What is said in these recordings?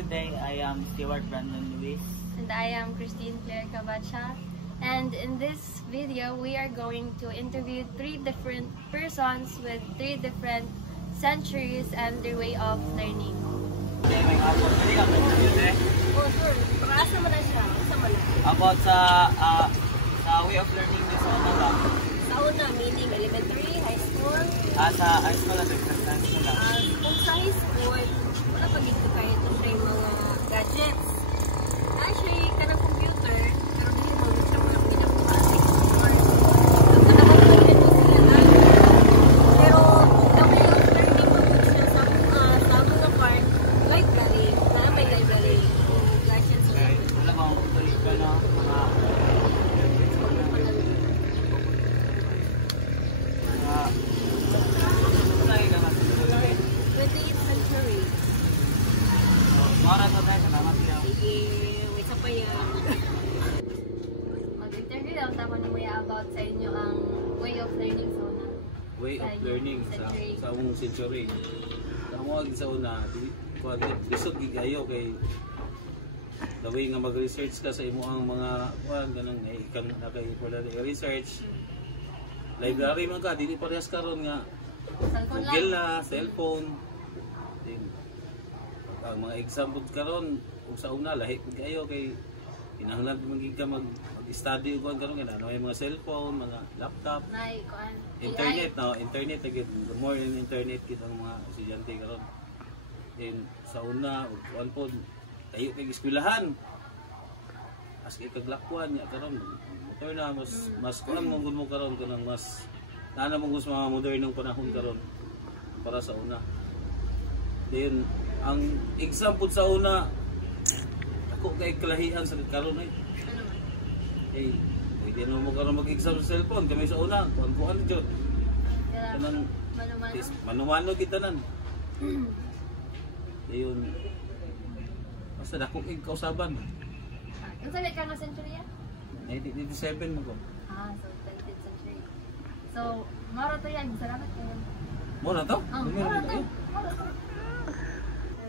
good day. I am Stewart Brandon Luis. And I am Christine Claire Cavacha. And in this video, we are going to interview 3 different persons with 3 different centuries and their way of learning. Okay, may abot na rin interview eh. Oh, sure. Pakas naman na siya. Sa man. About sa way of learning din sa una ba? Sa una, meaning elementary, high school. Sa high school at high school lang. Kung sa high school, wala pa dito kayo itong mga gadgets. Actually, ka ng computer, pero hindi mo gusto mo lang pinapuan sa store. Ang kanabang mo sila na. Pero, the way of learning mo siya sa mga part, library. Na may library. Gadgets. Okay. Wala bang tuloy ka na mga 28th century. Mara sa tayo, salamat siya. Sige, wait pa yan. Mag-interview lang tama ni Maya about sa inyo ang way of learning sa una. Way of learning sa among century. Amo sa una, bisog gigayo kay the way nga mag-research ka sa imo ang mga ganang ikan na kay research. Library man ka, dili parehas karon nga Google na, cellphone. Ang mga example karon kung sa una lahi pud kayo kay kinahanglan magig ka mag-study ug karon nga ano may mga cellphone, mga laptop, internet internet again, the more in internet kit ang mga estudyante karon. Then sa una ug pod kayo kay eskwelahan. As kay kaglakwan nya karon motor na mas kuan mo gud mo karon kanang mas nana mo gusto mga modernong panahon karon para sa una. Then ang example sa una ako kay kalahian sa karon eh pwede na mo karon mag-exam sa cellphone kami sa una kuan jud kanang mano-mano kita nan ayun basta dako kay kausaban. Unsa may ka nga century ya? 1987 mo ko. So 20th century. So mara to yan, salamat kayo. Mo na to? Mara to.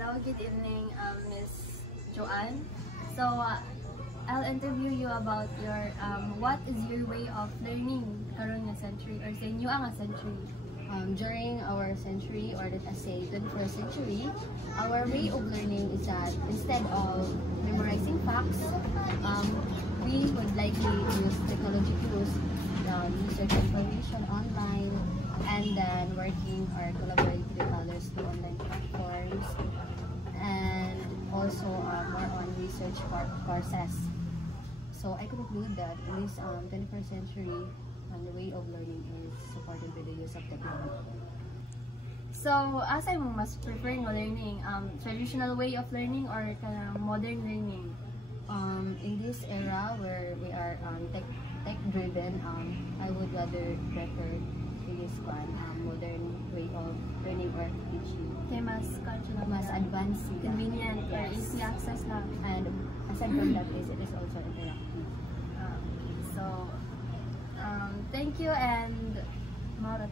Hello, good evening, Miss Joanne. So, I'll interview you about your, what is your way of learning karon nga century or sa inyo ang century? During our century, or let us say 21st century, our way of learning is that instead of memorizing facts, we would likely use technology tools, research information online, and then working or collaborating with others through online platforms, and also more on research courses. So I conclude that in this 21st century, the way of learning is supported by the use of technology. So, asa mo mas prefer mo learning? Traditional way of learning or modern learning? In this era where we are tech-driven, I would rather prefer this modern way of learning or teaching. Kaya mas advanced, convenient, yes. Or easy access lang. And aside from that, it is also interactive. So, thank you and Marat.